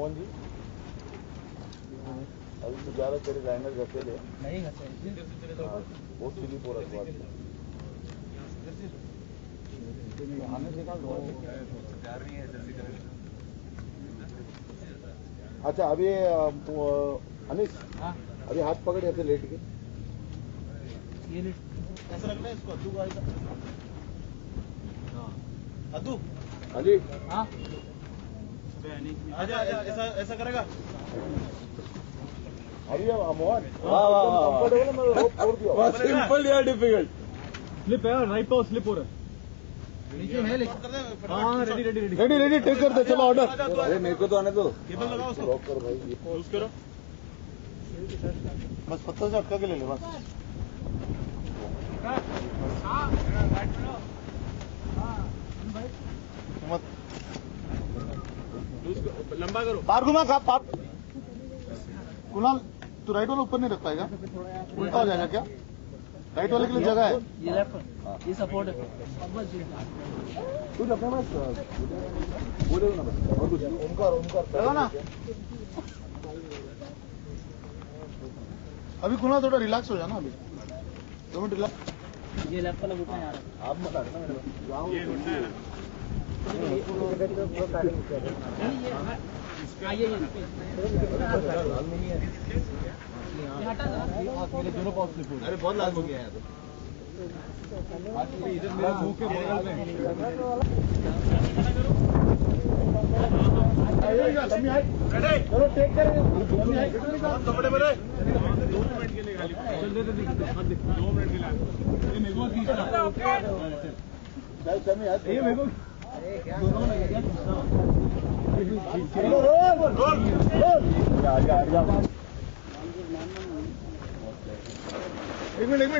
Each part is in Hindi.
मोहन जी अभी तो जा रहा तेरे लाइनर घसे ले नहीं घसे बहुत स्लिप हो रहा है। अच्छा अभी अनिस अभी हाथ पकड़ ऐसे लेट के ये लेट ऐसा लगना है इसको अद्दू को आएगा अद्दू अली हाँ आजा ऐसा ऐसा करेगा अभी मोहन वाह वाह कंफर्टेबल मैं रोप छोड़ दिया सिंपल या डिफिकल्ट स्लिप है राइट पाव स्लिप हो रहा है नीचे है लेकिन हां रेडी टेक कर दे चलो ऑर्डर अरे मेरे को तो आने दो केबल लगाओ उसको लॉक कर भाई यूज करो बस पत्थर से अटका के ले ले बस हां राइट लो हां भाई मत लंबा करो बाहर घुमा का कुणाल तू राइट वाला ऊपर नहीं रख पाएगा उल्टा हो जाएगा क्या राइट वाले के लिए जगह है ये लेफ्ट ये सपोर्ट है कुछ अपने पास बोले ना बस और कुछ ओमकार लगा ना अभी कुणाल थोड़ा रिलैक्स हो जाना अभी 2 मिनट रिलैक्स ये लेफ्ट वाला घुटना यार आप मत हटना मेरे ये घुटना है मेरे दोनों पाँव स्लिप हो गए। अरे बहुत लाल हो गया है इधर मेरे मुंह के बगल में चलो टेक करें कपड़े बड़े 2 मिनट के लिए गाली चल दे 2 मिनट के लिए ये मेरे को ये मेरे को दोनों ने क्या एक मिनट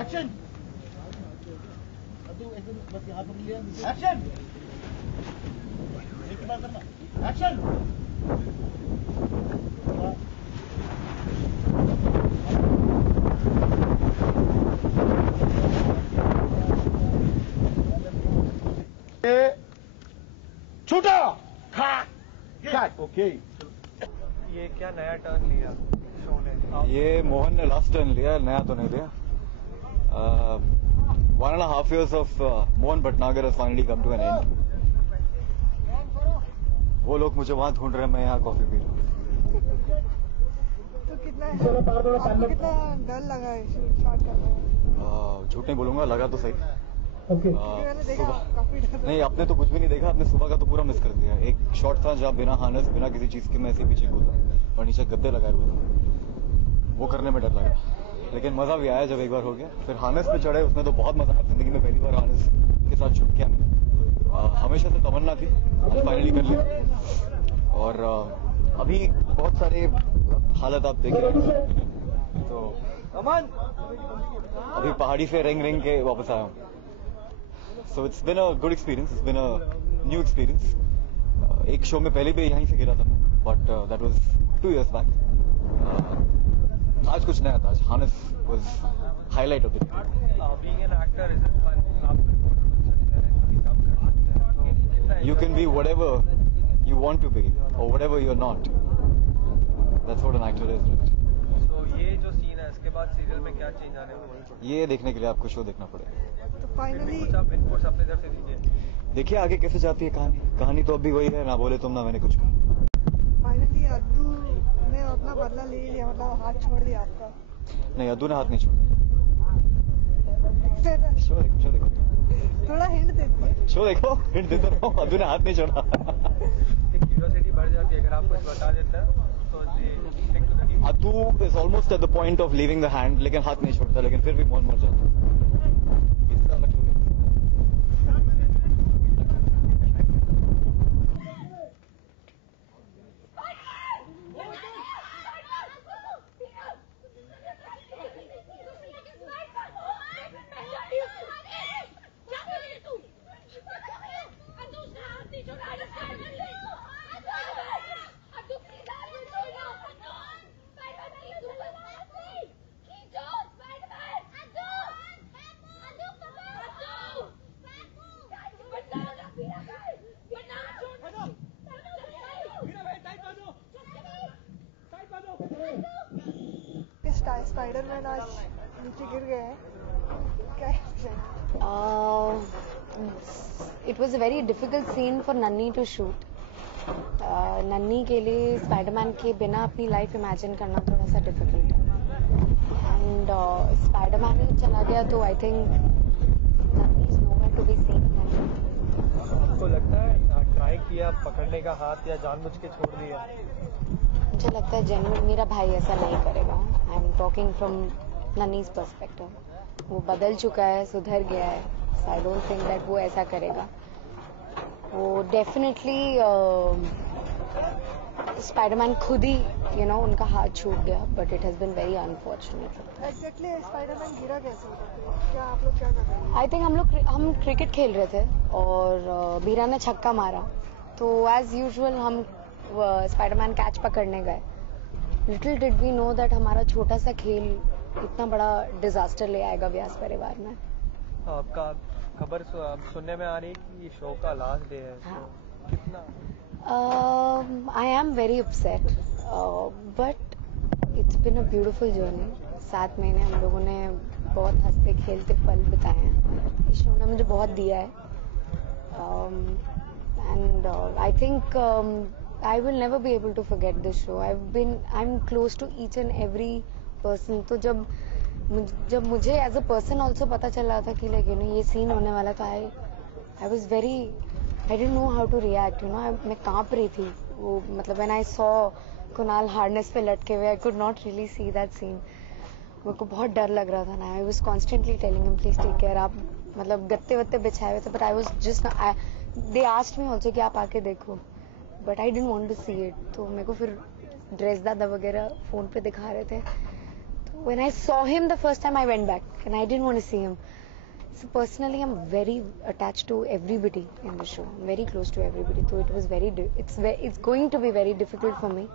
एक्शन बस यहाँ पकड़ लिया एक्शन एक बार करना एक्शन छूटा ओके ये क्या नया टर्न लिया शो ने? ये मोहन ने लास्ट टर्न लिया नया तो नहीं लिया 1.5 years of Mohan Bhatnagar has finally come to an end. वो लोग मुझे वहाँ ढूंढ रहे हैं मैं यहाँ कॉफी पी रहा हूँ। तो कितना डर लगा है शॉट करने में? झूठ नहीं बोलूंगा लगा तो सही। सुबह नहीं आपने तो कुछ भी नहीं देखा आपने सुबह का तो पूरा मिस कर दिया। एक शॉट था जहाँ बिना हार्नेस बिना किसी चीज के मैं ऐसे पीछे कूदा और नीचे गद्दे लगाए हुए थे वो करने में डर लगा लेकिन मजा भी आया जब एक बार हो गया। फिर हार्नेस पे चढ़े उसमें तो बहुत मजा आया। जिंदगी में पहली बार हार्नेस के साथ छुप किया मैं हमेशा से तमन्ना थी आज फाइनली कर लिया। और अभी बहुत सारे हालत आप देखिए। तो अभी पहाड़ी से रेंग रेंग के वापस आया हूँ। So it's been a good experience, it's been a new experience. एक शो में पहले भी यहीं से गिरा था मैं, but that was 2 years back. आज कुछ नया था, आज harness was highlight of the being an actor is it fun? आप रिपोर्ट बन सकते हैं, कभी कम कर सकते हैं, तो कितना You can be whatever you want to be or whatever you're not. That's what an actor is, right? तो ये जो सीन है इसके बाद सीरियल में क्या चेंज आने वाला है? ये देखने के लिए आपको शो देखना पड़ेगा। तो फाइनली कुछ आप इनपुट्स अपने तरफ से दीजिए। देखिए आगे कैसे जाती है कहानी तो अभी वही है, ना बोले तुम ना मैंने कुछ कहा। फाइनली अद्दू ने अपना बदला ले लिया, मतलब हाथ छोड़ दिया आपका। नहीं, अद्दू ने हाथ नहीं छोड़ा। फिर शो देखो थोड़ा हिंट देते। शो देखो, हिंट देता रहा हूँ, अद्दू ने हाथ नहीं छोड़ा। एक क्यूरियोसिटी बढ़ जाती है अगर आप कुछ बता देते हैं तो stick to the deep. Addu is almost at the point of leaving the hand, लेकिन हाथ नहीं छोड़ता, लेकिन फिर भी मौन मर जाता। इस तरह का क्यों है? स्पाइडरमैन आज नीचे गिर गए हैं, क्या It was a very difficult scene for Nanni to shoot. नन्नी के लिए स्पाइडरमैन के बिना अपनी लाइफ इमेजिन करना थोड़ा सा डिफिकल्ट है, एंड स्पाइडरमैन ही चला गया तो I think Nanni is nowhere to be seen. आपको लगता है ट्राई किया पकड़ने का हाथ या जानबूझ के छोड़ दिया? मुझे लगता है जेन्युइन मेरा भाई ऐसा नहीं करेगा। I am talking from Nanni's perspective. वो बदल चुका है, सुधर गया है, so I don't think that वो ऐसा करेगा। वो डेफिनेटली स्पाइडरमैन खुद ही उनका हाथ छूट गया, but it has been very unfortunate. Exactly Spiderman गिरा कैसे होगा? तो क्या आप लोग क्या कर रहे हैं? आई थिंक हम क्रिकेट खेल रहे थे और बीरा ने छक्का मारा, तो एज यूजुअल हम स्पाइडरमैन कैच पकड़ने गए। Little did we know that हमारा छोटा सा खेल इतना बड़ा डिजास्टर ले आएगा व्यास परिवार में। आपका खबर सुनने में आ रही है कि ये शो का लास्ट डे है, हाँ। तो कितना? I am very upset, but it's been a beautiful journey. 7 महीने हम लोगों ने बहुत हंसते खेलते पल बिताए हैं। इस शो ने मुझे बहुत दिया है, and I think I will never be able to forget this show. I am close to each and every person. तो जब मुझे एज अ पर्सन ऑल्सो पता चल रहा था कि ये सीन होने वाला था, I was very, I didn't know how to react. मैं कांप रही थी। वो मतलब when I saw Kunal harness पे लटके हुए, I could not really see that scene. मेरे को बहुत डर लग रहा था ना। I was constantly telling him please take care. आप मतलब गत्ते वत्ते बिछाए हुए थे, but I was just, they asked me also कि आप आके देखो, but I didn't want to see it. तो मेरे को फिर ड्रेस दादा वगैरह फोन पे दिखा रहे थे। तो when I saw him the first time I went back and I didn't want to see him. So personally, I'm very attached to everybody in the show. I'm very close to everybody. So it was it's going to be very difficult for me.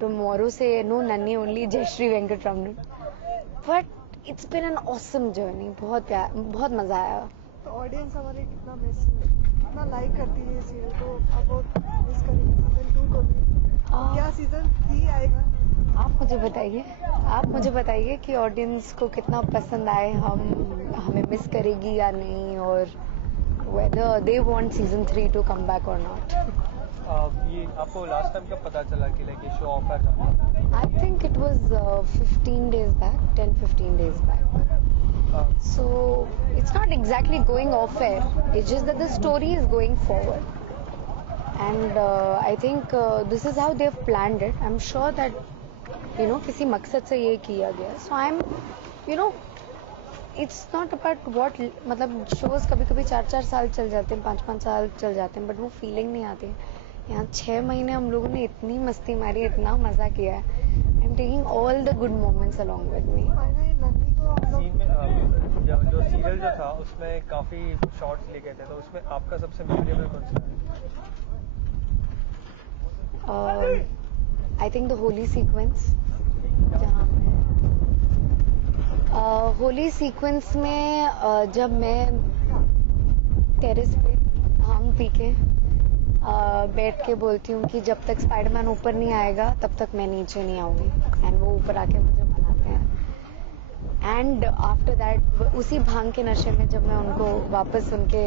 Tomorrow say no Nanni, only Jayashree Venkatramanan. But it's been an awesome journey. बहुत मजा आया। तो ऑडियंस हमारे कितना लाइक करती है सीरियल को, अब वो मिस करेंगे सीजन 2 को भी। क्या सीजन 3 आएगा? आप मुझे बताइए कि ऑडियंस को कितना पसंद आए, हमें मिस करेगी या नहीं, और whether they want season 3 to come back or not. ये आपको लास्ट टाइम कब पता चला कि लाइक ये शो ऑफर था? I think it was 15 days back, 10-15 days back. So it's not exactly going off air. It's just that the story is going forward, and I think this is how they've planned it. I'm sure that किसी मकसद से ये किया गया। So I'm it's not about what, मतलब शोज कभी 4-4 साल चल जाते हैं, 5-5 साल चल जाते हैं, बट वो फीलिंग नहीं आती। यहाँ 6 महीने हम लोगों ने इतनी मस्ती मारी, इतना मजा किया है। I am taking all the good moments along with me. Finally Nandi को हम लोग सीन में जो सीरियल जो था उसमें काफी शॉट्स लिए गए थे, तो उसमें आपका सबसे मेमोरेबल कौन सा है? I think the holy sequence, जहाँ होली सीक्वेंस में जब मैं टेरेस पे भांग पी के बैठ के बोलती हूँ कि जब तक स्पाइडरमैन ऊपर नहीं आएगा तब तक मैं नीचे नहीं आऊंगी, एंड वो ऊपर आके मुझे बनाते हैं। एंड आफ्टर दैट उसी भांग के नशे में जब मैं उनको वापस उनके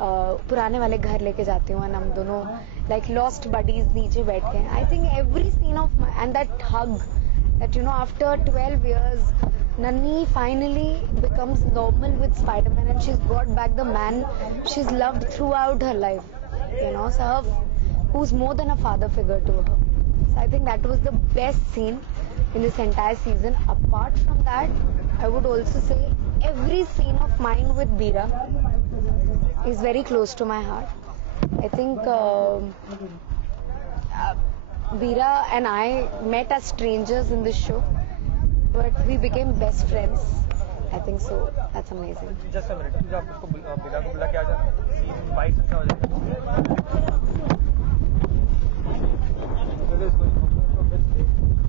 पुराने वाले घर लेके जाती हूँ, एंड हम दोनों लाइक लॉस्ट बडीज नीचे बैठ के, I think every scene of my and that hug that after 12 years Nani finally becomes normal with Spider-Man, and she's brought back the man she's loved throughout her life, so who's more than a father figure to her. So I think that was the best scene in this entire season. Apart from that, I would also say every scene of mine with Bira is very close to my heart. I think Bira and I met as strangers in this show, but we became best friends. I think so. That's amazing. Just a minute. जब आप उसको बिना को बुला के आ जाना, सीन 22 अच्छा हो जाएगा.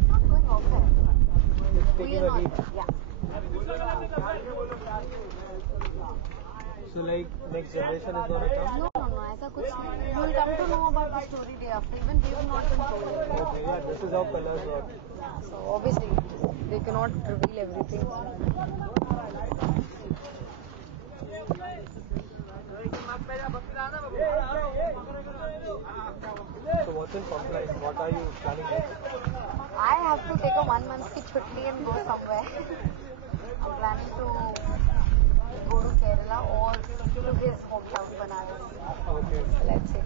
Not going off there. It's We taking are a not. lead. Yeah. So like next generation is going to come. No. ऐसा कुछ नहीं. You will come to know about the story day after. Even we will not control it. Okay, yeah, this is how colors work. So obviously they cannot reveal everything. So what's in pipeline? What are you planning next? I have to take a 1 month की छुट्टी and go somewhere. I'm planning to go to Kerala or to his hometown Banaras. Okay. So let's see.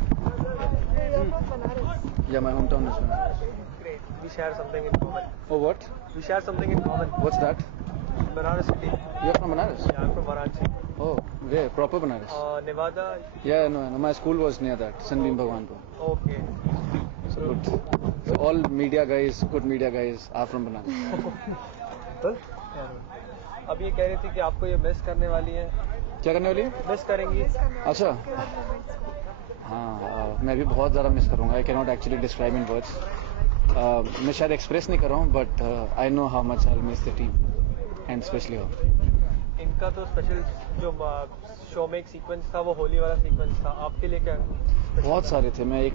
You're from Banaras. Yeah, my hometown is Banaras. Great. We share something in common. Oh, what? We share something in common. What's that? Banaras City. You're from Banaras? Yeah, I'm from Varanasi. Oh, where? Proper Banaras? Nevada. Yeah, no, my school was near that, Sanbeam Bhagwanpur. Okay. So good. So all media guys, good media guys are from Banaras. Well, अब ये कह रही थी कि आपको ये मिस करने वाली है. क्या करने वाली है? मिस करेंगी. अच्छा. उसके बाद moments को. हाँ, मैं भी बहुत ज़्यादा मिस करूँगा. I can not actually describe in words. मैं शायद एक्सप्रेस नहीं कर रहा हूँ, but I know how much I miss the team and especially her. इनका तो स्पेशल जो शो में एक सीक्वेंस था वो होली वाला सीक्वेंस था. आपके लिए क्या? बहुत सारे थे. मैं एक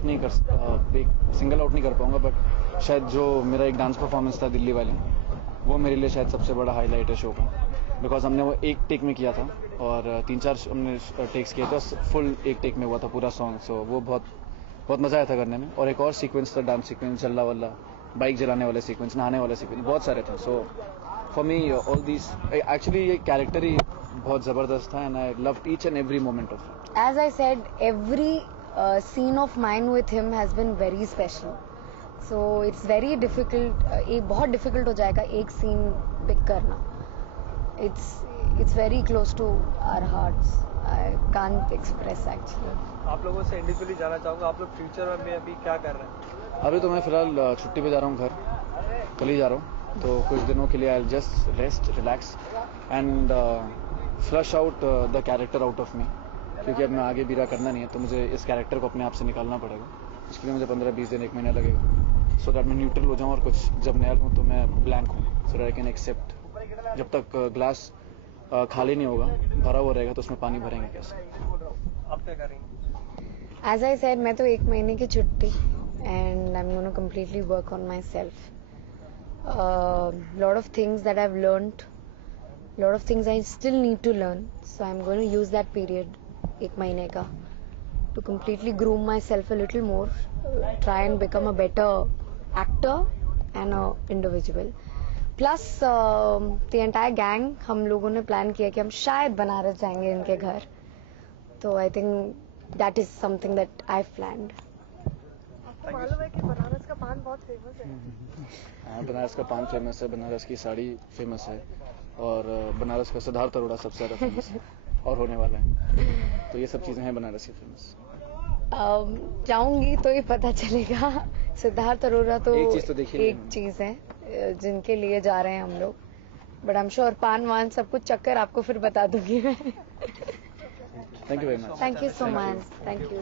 सिंगल आउट नहीं कर पाऊंगा, बट शायद जो मेरा एक डांस परफॉर्मेंस था दिल्ली वाले, वो मेरे लिए शायद सबसे बड़ा हाईलाइट है शो का. बिकॉज हमने वो एक टेक में किया था और 3-4 हमने टेक्स किए थे, फुल एक टेक में हुआ था पूरा सॉन्ग. सो वो बहुत मज़ा आया था करने में. और एक और सीक्वेंस था, डांस सीक्वेंस, चल्ला वल्ला, बाइक जलाने वाला सीक्वेंस, नहाने वाला सीक्वेंस, बहुत सारे थे. So for me all these actually ये कैरेक्टर ही बहुत ज़बरदस्त था, and I loved each and every moment of it. As I said, every scene of mine with him has been very special. So it's very difficult. बहुत difficult हो जाएगा एक scene pick करना. It's very close to our hearts. I can't express actually. आप लोगों से इंडिविजुअली जानना चाहूँगा, आप लोग फ्यूचर में अभी क्या कर रहे हैं? अभी तो मैं फिलहाल छुट्टी पे जा रहा हूँ घर, कल ही जा रहा हूँ. तो कुछ दिनों के लिए I just rest, relax and flush out the character out of me. क्योंकि अब मैं आगे बीरा करना नहीं है, तो मुझे इस कैरेक्टर को अपने आप से निकालना पड़ेगा. उसके लिए मुझे 15-20 दिन, 1 महीना लगेगा. सो दैट मैं न्यूट्रल हो जाऊँ और कुछ जब नया लूँ तो मैं ब्लैंक हूँ. So that I can accept. जब तक ग्लास खाली नहीं होगा, भरा हुआ रहेगा, तो उसमें पानी भरेंगे कैसे? आप क्या करेंगे? As I said, मैं तो 1 महीने की छुट्टी and I'm going to completely work on myself. Lot of things that I've learned, lot of things I still need to learn. So I'm going to use that period, 1 महीने का, to completely groom myself a little more, try and become a better actor and a individual. Plus the entire gang, हम लोगों ने प्लान किया कि हम शायद बनारस जाएंगे इनके घर. तो I think that is something that I've planned. आपको मालूम है कि बनारस का पान बहुत फेमस है. हाँ, बनारस का पान फेमस है, बनारस की साड़ी फेमस है, और बनारस का सिद्धार्थ अरोड़ा सबसे ज़्यादा फेमस है और होने वाला है. तो ये सब चीज़ें हैं बनारस की फेमस. जाऊंगी तो ही पता चलेगा सिद्धार्थ अरोरा तो एक चीज तो देखी नहीं एक चीज है जिनके लिए जा रहे हैं हम लोग, बट आई एम श्योर पान वान सब कुछ चक्कर आपको फिर बता दूंगी मैं। Thank you very much. Thank you so much, thank you.